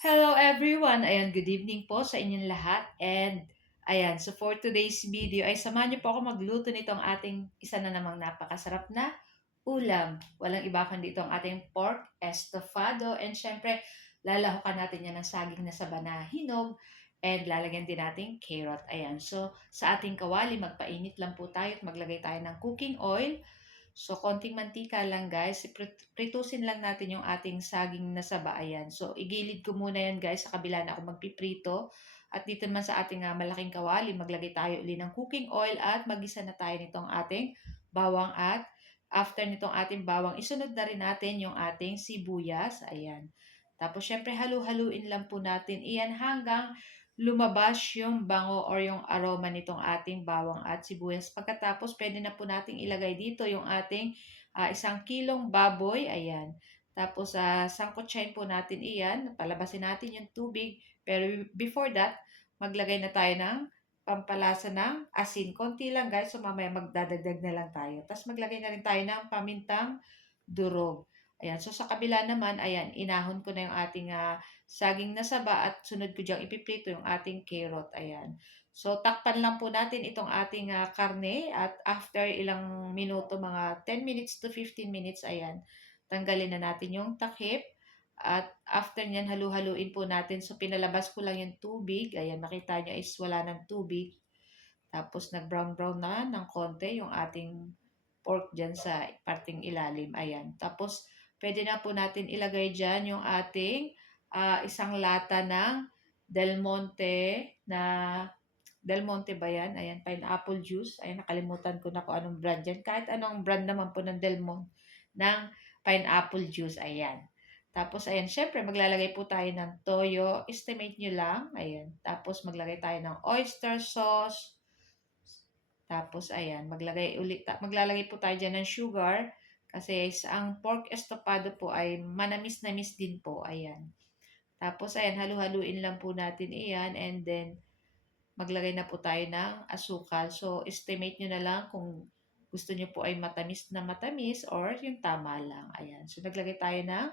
Hello everyone! Ayan, good evening po sa inyong lahat. And ayan, so for today's video ay samahan niyo po ako magluto nitong ating isa na namang napakasarap na ulam. Walang iba kundi itong ating pork estofado. And syempre, lalahukan natin yan ng saging na saba na hinog. And lalagyan din natin carrot. Ayan, so sa ating kawali, magpainit lang po tayo at maglagay tayo ng cooking oil. So, konting mantika lang guys. Pritusin lang natin yung ating saging na saba. Ayan. So, igilid ko muna yan guys. Sa kabila na ako magpiprito. At dito naman sa ating malaking kawali, maglagay tayo uli ng cooking oil at magisa na tayo nitong ating bawang at after nitong ating bawang, isunod na rin natin yung ating sibuyas. Ayan. Tapos, syempre, halu-haluin lang po natin. Iyan hanggang lumabas yung bango or yung aroma nitong ating bawang at sibuyas. Pagkatapos, pwede na po nating ilagay dito yung ating 1 kilong baboy. Ayan. Tapos, sangkotsahin po natin iyan. Palabasin natin yung tubig. Pero before that, maglagay na tayo ng pampalasa ng asin. Konti lang guys, so mamaya magdadagdag na lang tayo. Tapos maglagay na rin tayo ng pamintang durog. Ayan, so sa kabila naman, ayan, inahon ko na yung ating saging na saba at sunod ko diyang ipiprito yung ating carrot. Ayan. So, takpan lang po natin itong ating karne at after ilang minuto, mga 10 minutes to 15 minutes, ayan, tanggalin na natin yung takip. At after nyan, halu-haluin po natin. So, pinalabas ko lang yung tubig. Ayan, makita nyo is wala ng tubig. Tapos, nag-brown-brown na ng konti yung ating pork dyan sa parting ilalim. Ayan. Tapos, pwede na po natin ilagay dyan yung ating isang lata ng Del Monte na Del Monte ba yan? Ayan, pineapple juice. Ayan, nakalimutan ko na kung anong brand yan. Kahit anong brand naman po ng Del Monte ng pineapple juice. Ayan. Tapos, ayan, syempre, maglalagay po tayo ng toyo. Estimate nyo lang. Ayan. Tapos, maglagay tayo ng oyster sauce. Tapos, ayan, maglalagay po tayo dyan ng sugar. Kasi ang pork estopado po ay manamis-namis din po. Ayan. Tapos, ayan, halu-haluin lang po natin iyan. And then, maglagay na po tayo ng asukal. So, estimate nyo na lang kung gusto nyo po ay matamis na matamis or yung tama lang. Ayan. So, naglagay tayo ng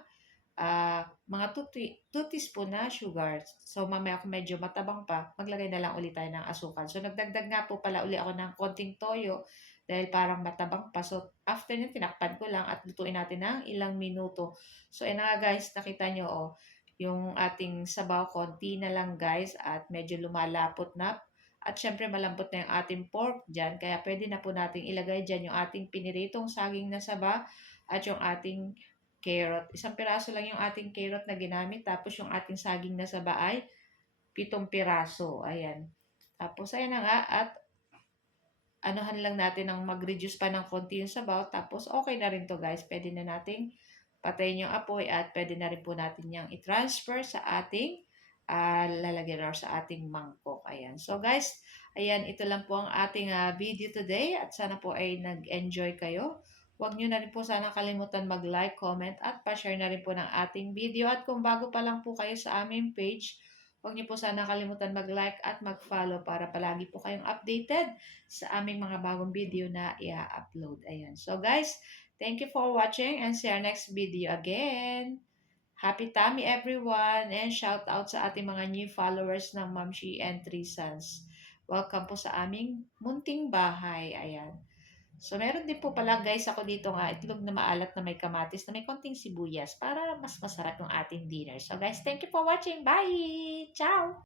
mga 2 teaspoon na sugar. So, mamaya kung medyo matabang pa, maglagay na lang ulit tayo ng asukal. So, nagdagdag nga po pala uli ako ng konting toyo dahil parang matabang pa. So, after nyo, tinakpan ko lang at lutuin natin ng ilang minuto. So, ayun nga guys, nakita nyo, oh, yung ating sabaw, konti na lang guys at medyo lumalapot na. At syempre malambot na yung ating pork dyan. Kaya pwede na po nating ilagay dyan yung ating piniritong saging na saba at yung ating carrot. 1 piraso lang yung ating carrot na ginamit. Tapos yung ating saging na saba ay 7 piraso. Ayan. Tapos ayan na nga at anuhan lang natin ng mag-reduce pa ng konti yung sabaw. Tapos okay na rin to guys. Pwede na nating patayin yung apoy at pwede na rin po natin yung i-transfer sa ating lalagyan or sa ating mangkok. Ayan. So guys, ayan, ito lang po ang ating video today at sana po ay nag-enjoy kayo. Huwag nyo na rin po sana kalimutan mag-like, comment at pa-share na rin po ng ating video. At kung bago pa lang po kayo sa aming page, huwag nyo po sana kalimutan mag-like at mag-follow para palagi po kayong updated sa aming mga bagong video na i-upload. Ayan. So guys, thank you for watching and see our next video again. Happy tummy everyone and shout out sa ating mga new followers ng Mamshi and Three Sons. Welcome po sa aming munting bahay. Ayan. So, meron din po pala guys ako dito nga itlog na maalat na may kamatis na may konting sibuyas para mas masarap yung ating dinner. So guys, thank you for watching. Bye! Ciao!